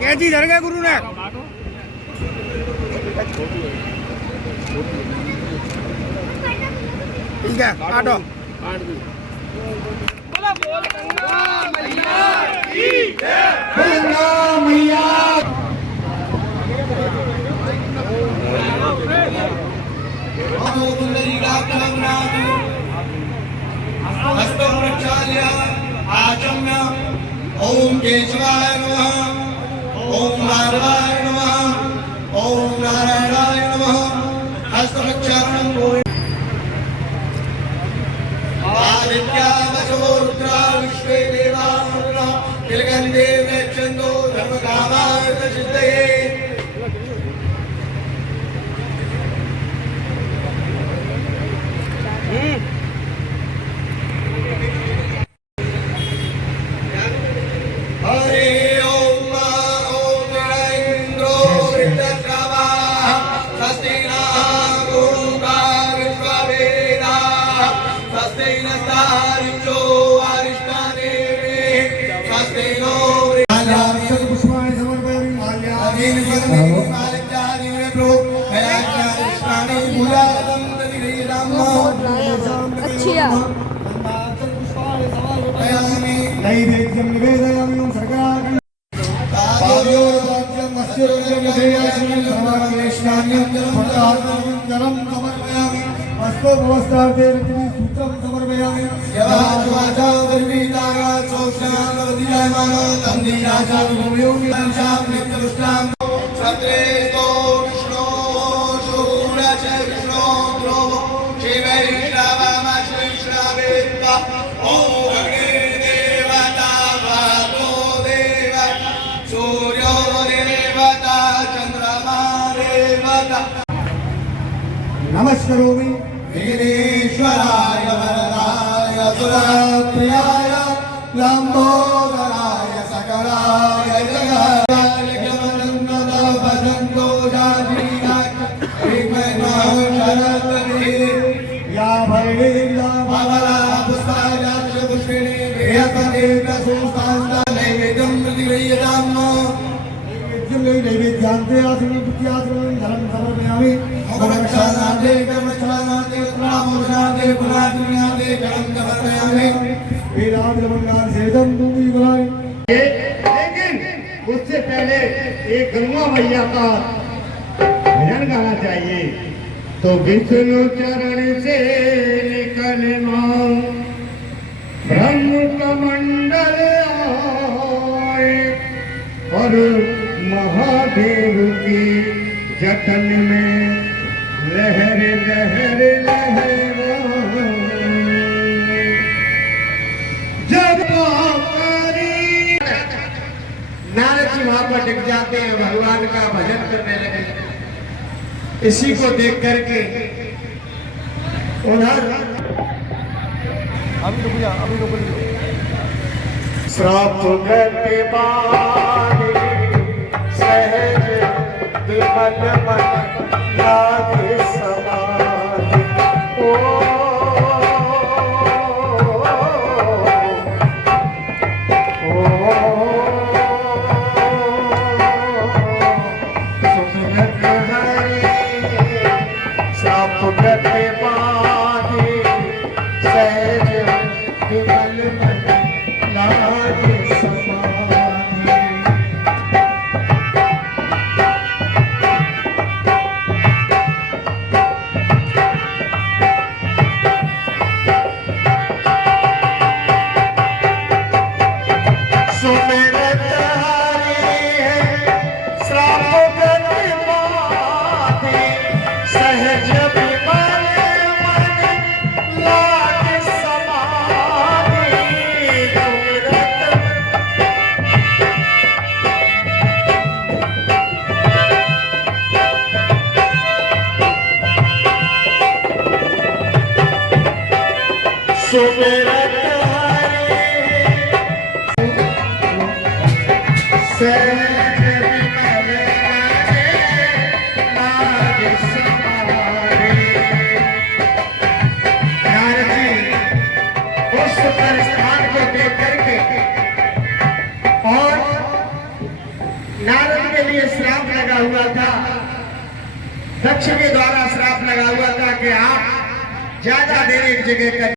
कैंची धर गए गुरु ने। ठीक है काटो। आचम्य ओम केशवाय नमः, ओम नारायणाय नमः, ओम नारायणाय नमः। हस्तप्रक्षालनं आदित्या वसो रुद्रा विश्वे देवाः तिलगन्धे वेक्षन्तो धर्मकामाय सिद्धये। नैवेद्यं निवेदयामि सर्वकारं समर्पयामि। अस्तोपवस्त्रार्थे सूत्रं समर्पयामि। नमस्करोमि विघ्नेश्वराय वरदाय सुरप्रियाय लंबोदराय सकलाय जगदाय भजन्तो जाजीनाय या भैर्या भवला पुष्पाया पुष्पिणी वेहपते प्रसूस्तांता नैवेद्यं प्रतिगृह्यताम्। नैवेद्यांते आसनं द्वितीयासनं धनं समर्पयामि। मोक्षानादे कर्मक्षानादे प्रामोक्षानादे पुरादिन्यादे धनं समर्पयामि। वेदांतमंगल सेदं दूरी बुलाए। लेकिन उससे पहले एक गंगा मैया का भजन गाना चाहिए। तो विष्णु चरण से निकल ब्रह्म कमंडल आए और महादेव की जटन में लहर लहर लहराए। जब नारद जी वहां पर टिक जाते हैं, भगवान का भजन करने लगे। इसी को देख करके उधर अभी रुक श्राप गति बानी सहज विमल मन लागे समाधि। ओ सुमिरत हरि श्राप गति बानी सहज विमल मन लागे समाधि। सुमिरत सहज विमल लागे समाधि। नारद जी उस स्थान को देख करके दक्ष के द्वारा श्राप लगा हुआ था कि आप ज्यादा देर एक जगह कर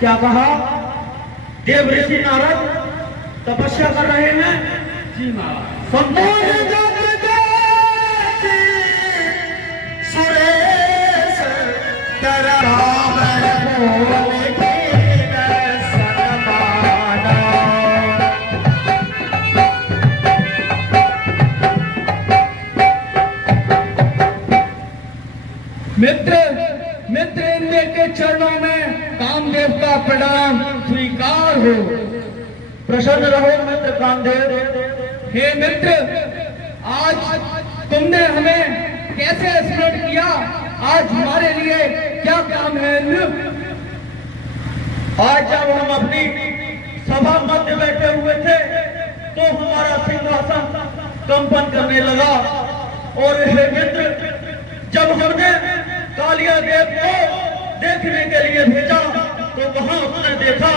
क्या कहा? देव ऋषि नारद तपस्या कर रहे हैं। जी महाराज। सुरेश मित्र मित्र इंद्र के चरणों में कामदेव का प्रणाम स्वीकार हो। प्रसन्न रहो मित्र कामदेव। हे मित्र, आज तुमने हमें कैसे स्मरण किया? आज हमारे लिए क्या काम है इंद्र? आज जब हम अपनी सभा मध्य बैठे हुए थे तो हमारा सिंहासन कंपन करने लगा। और हे मित्र, जब हमने कालिया देव को देखने के लिए भेजा तो वहां उसने देखा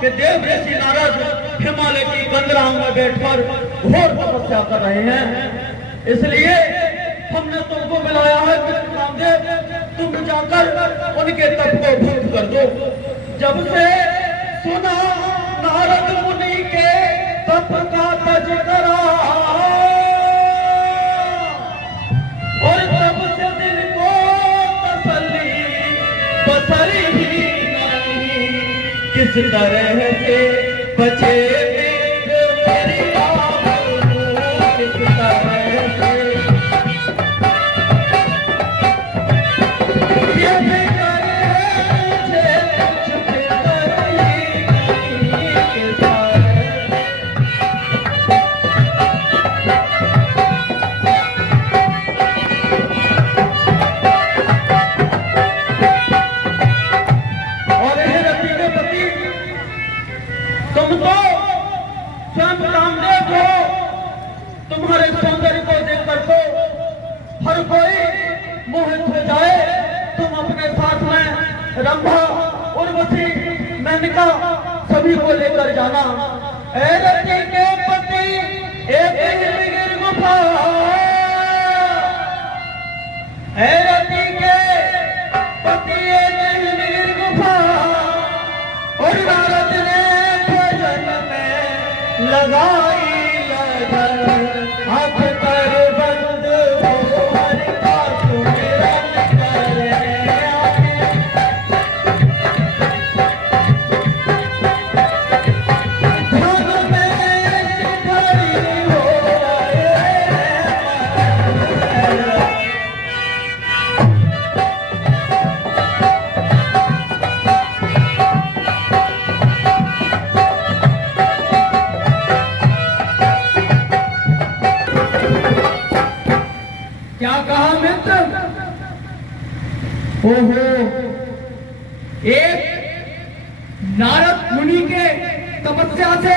कि देव ऋषि नारद हिमालय की गंगराओं में बैठकर घोर तपस्या कर रहे हैं। इसलिए हमने तुमको बुलाया है मित्र कामदेव, तुम जाकर उनके तप को भंग कर दो। जब से सुना नारद मुनि के तप का तज़किरा और तब से दिल को तसल्ली बसरी ही नहीं, किस तरह से बचे मेरी आबरू, किस तरह से ये फिकर मुझे कुछ फिकर ही नहीं, किस तरह तुम तो स्वयं कामदेव हो। तुम्हारे सौंदर्य को देखकर तो हर कोई मोहित हो जाए। तुम अपने साथ में रंभा, उर्वशी, मेनका सभी को लेकर जाना। ऐ रति के पति एक हिमगिर गुफा, ऐ रति के पति एक हिमगिर गुफा, और नारद ने लगाई लगन अब कर बंद हो हरि का सुमिरन करे धन में घड़ी हो क्या कहा मित्र? ओहो, एक नारद मुनि के तपस्या से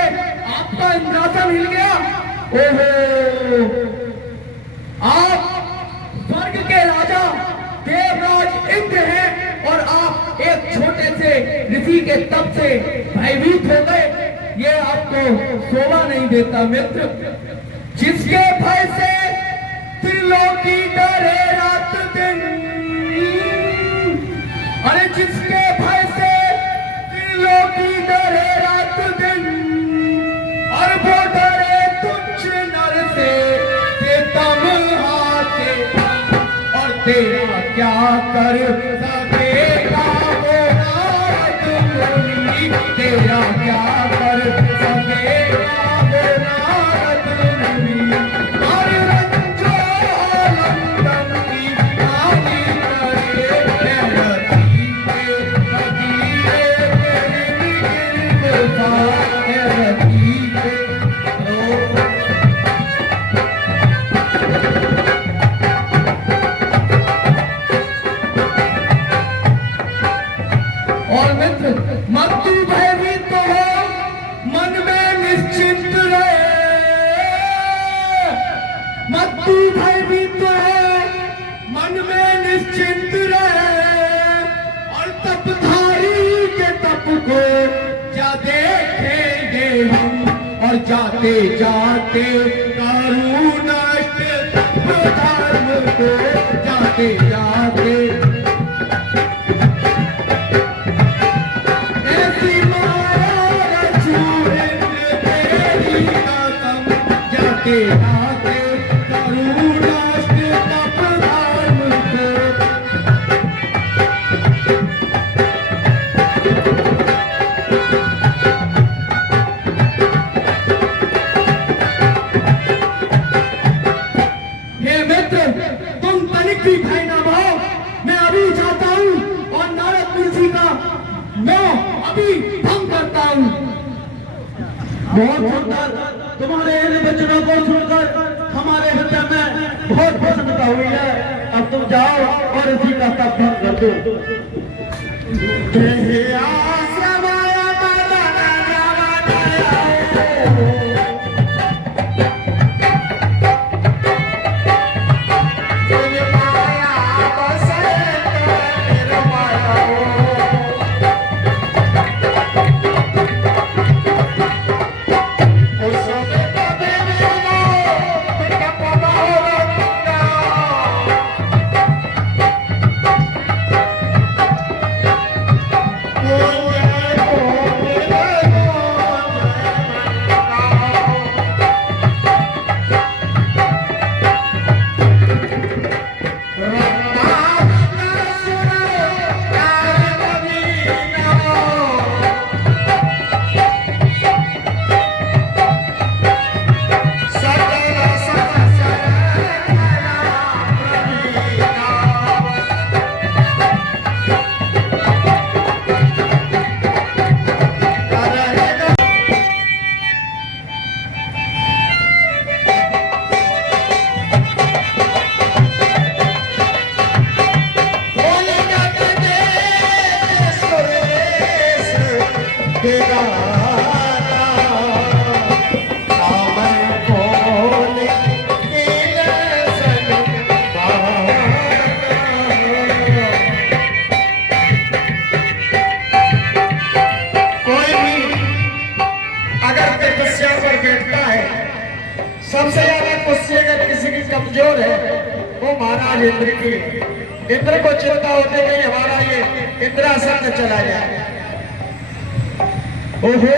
आपका इंद्रासन हिल गया। ओहो, आप स्वर्ग के राजा देवराज इंद्र हैं और आप एक छोटे से ऋषि के तप से भयभीत हो गए। ये आपको शोभा नहीं देता मित्र। जिसके भय से तेरा क्या कर सकेगा वो नारद मुनि, तेरा क्या कर सकेगा वो नारद मुनि। हर रंजो लंदन की हानि करे, रति के फकीरे तेरी कृपा, रति के और मित्र, मृत्यु भयभीत तो हो, मन में निश्चिंत रहे। मृत्यु भयभीत तो है, मन में निश्चिंत रहे। और तपधारी के तप को क्या देखेंगे हम, और जाते जाते करूँ नष्ट तप धर्म को, जाते जाते जाते जाते करुणाष्ट तप धर्म को। हे मित्र, तुम तनिक भी भय ना भाओ, मैं अभी जाता हूँ और नारद मुनि का मैं अभी भंग करता हूँ। बहुत सुंदर, तुम्हारे इन वचनों को सुनकर हमारे हृदय में बहुत प्रसन्नता हुई है। अब तुम जाओ और इसी का तप भंग कर दो। सबसे ज्यादा कुर्सी अगर किसी की कमजोर है वो महाराज इंद्र की। इंद्र को चिंता होती नहीं हमारा ये इंद्रासन में चला जाए। ओहो,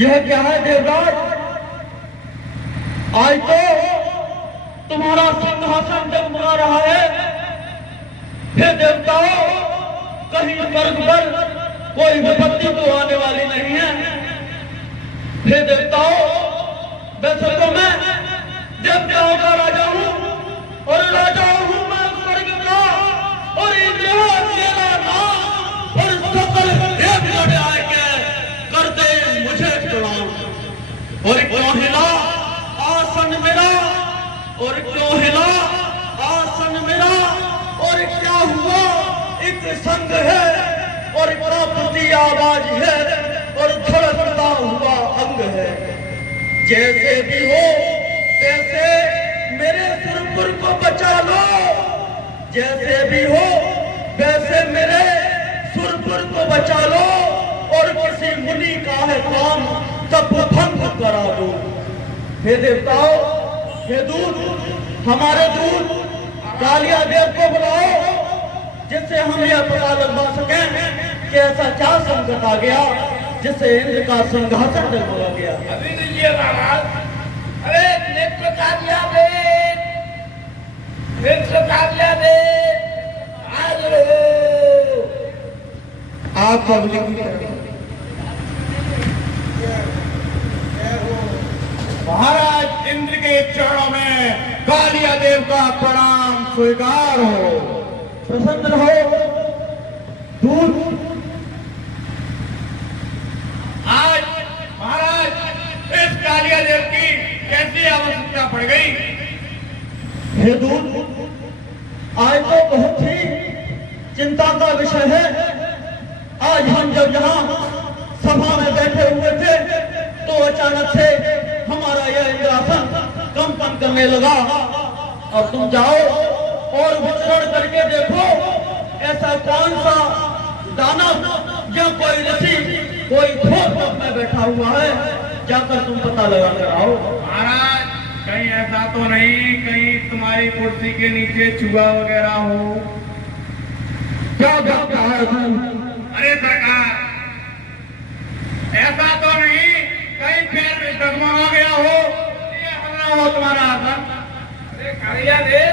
यह क्या है देवराज? आज तो तुम्हारा सिंहासन डगमगा रहा है। हे देवताओं, कहीं स्वर्ग पर कोई विपत्ति तो आने वाली नहीं है। हे देवताओं, वैसे तो मैं देवताओं का राजा हूँ और राजा हूँ मैं स्वर्ग का, और इंद्र मेरा नाम, और सकल देवगण आके करते मुझे प्रणाम। और क्यों हिला आसन मेरा, और क्यों हिला आसन मेरा, और क्या हुआ एक संग है और प्रति आवाज है और धड़कता हुआ अंग है। जैसे भी हो तैसे मेरे सुरपुर को बचा लो, जैसे भी हो वैसे मेरे सुरपुर को बचा लो, और किसी मुनि का है काम तब भंग करा दो। हे देवताओं, हे दूत, हमारे दूत कालिया देव को बुलाओ, जिससे हम यह पता लगवा सकें कि ऐसा क्या संकट आ गया जिससे इंद्र का सिंहासन डगमगा गया। अभी लीजिए महाराज। अरे नेत्र कालिया देव, नेत्र पब्लिक की तरफ। महाराज इंद्र के चरणों में कालिया देव का प्रणाम स्वीकार हो। प्रसन्न रहो दूत। आज महाराज इस कालिया देव की कैसी आवश्यकता पड़ गई? हे दूत, आज तो बहुत ही चिंता का विषय है। आज हम जब यहाँ सभा में बैठे हुए थे तो अचानक से हमारा यह इंद्रासन कंपन करने लगा। और तुम जाओ और विचरण करके देखो ऐसा कौन सा दानव या कोई ऋषि कोई थोक में बैठा हुआ है। जाकर तुम पता लगा कर आओ। महाराज कहीं ऐसा तो नहीं कहीं तुम्हारी कुर्सी के नीचे चूहा वगैरह हो? क्या कहता है तू? अरे सरकार ऐसा तो नहीं कहीं फिर डगमगा गया हो, ये हमला हो तुम्हारा आसन? अरे कालिया देव,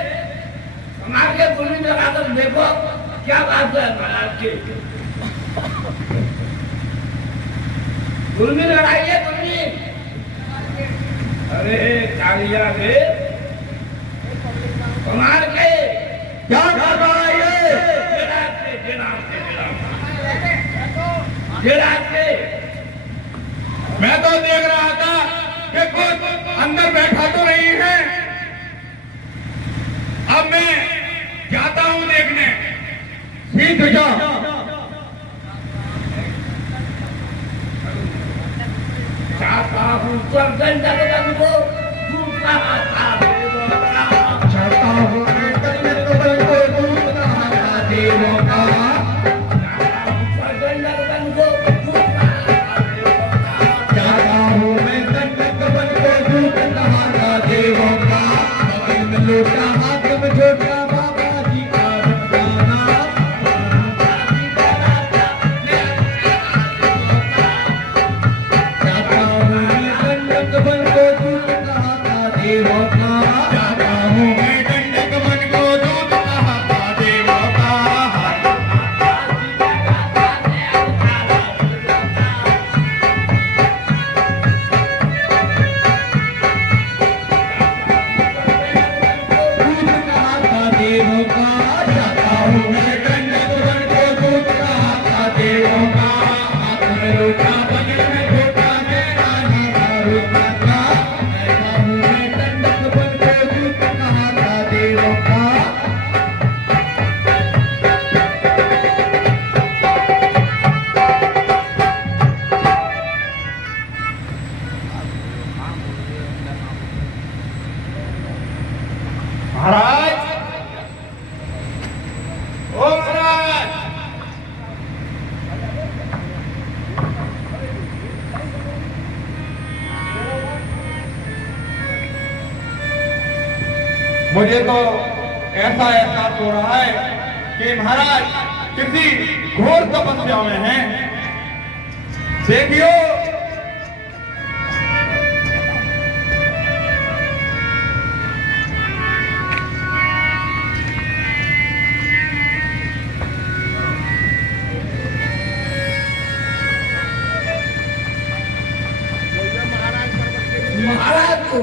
हमारे गुरु ने आकर देखो क्या बात है महाराज की। गुरु ने लड़ाई है गुरु। अरे कालिया देव, हमारे के क्या कर रहा है ये? मैं तो देख रहा था कि कुछ अंदर बैठा तो नहीं है। अब मैं जाता हूं देखने। ठीक है जा। चाहता हूँ स्वर्गन जगत को दूसरा चाहता हूँ मैं कन्या को दूध नहाता देवों का। स्वर्गन जगत को दूसरा चाहता हूँ मैं कन्या को दूध नहाता देवों का। बगल में लोटा हाथ में छोटा बाबा जी का रमजाना। चाहता हूँ मैं कन्या को दूध नहाता देवों का। जाता हूं मैं दंडक मन को दूध नहाता देवों का। दूध नहाता देवों का। चाहता हूँ मैं कन्या को दूध नहाता देवों का। हाथ में लोटा बगल में छोटा मेरा नाना रूपा का। चाहता हूँ मैं कन्या को दूध नहाता देवों का। महाराज ओ महाराज, मुझे तो ऐसा एहसास हो रहा है कि महाराज किसी घोर तपस्या में हैं। देखियो महाराज को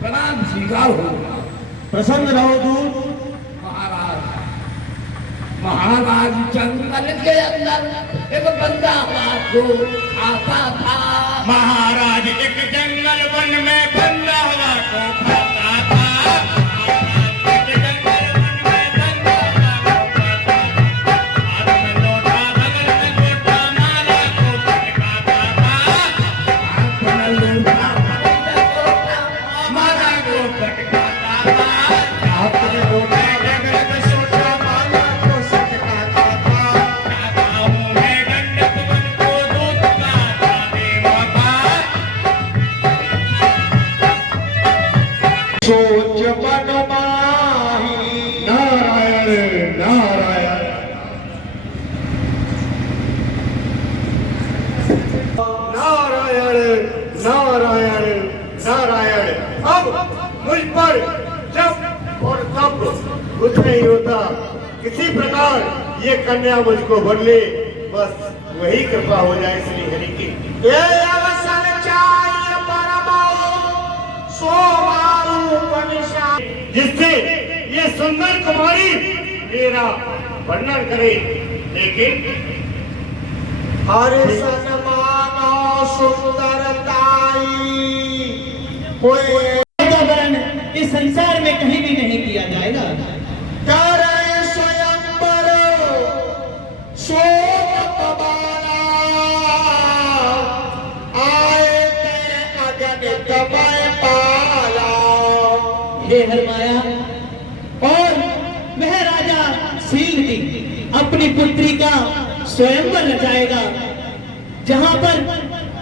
प्रणाम स्वीकार हो। प्रसन्न रहो दूत। महाराज महाराज जंगल के अंदर एक बंदा को आता था। महाराज एक जंगल वन में बंदा हवा को खाता था। एक जंगल वन में बंदा हवा को खाता था। हाथ में लोटा बगल में छोटा माला को पटकाता था। हाथ में लोटा माला को पटकाता था। हाथ में लोटा बगल में छोटा माला को सटकाता था। जाता हूं मैं दंडक वन को दूध नहाता देवों का। सोच मन माही नारायण नारायण। नारायण नारायण नारायण। अब मुझ पर जब और तब कुछ नहीं होता। किसी प्रकार ये कन्या मुझको भर ले, बस वही कृपा हो जाए श्री हरि की। ये अवसर चाहिए परमाओ सोमारूपनिशा, जिससे ये सुंदर कुमारी मेरा वर्णन करे, लेकिन हर सन्मानो सुंदरताई होए वर्ण इस संसार में कहीं भी नहीं किया जाएगा। करे स्वयंवर शोक पवाना, आए ते अगणित भय पाला। हे हरमाया, और वह राजा शीलवती अपनी पुत्री का स्वयंवर रचाएगा, जहां पर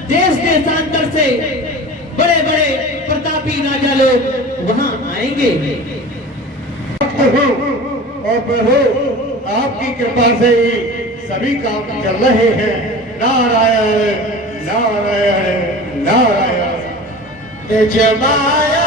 देश देशांतर से बड़े बड़े प्रतापी राजा लोग वहां आएंगे। और प्रभु आपकी कृपा से ही सभी काम चल रहे हैं। नारायण नारायण नारायण। जमाया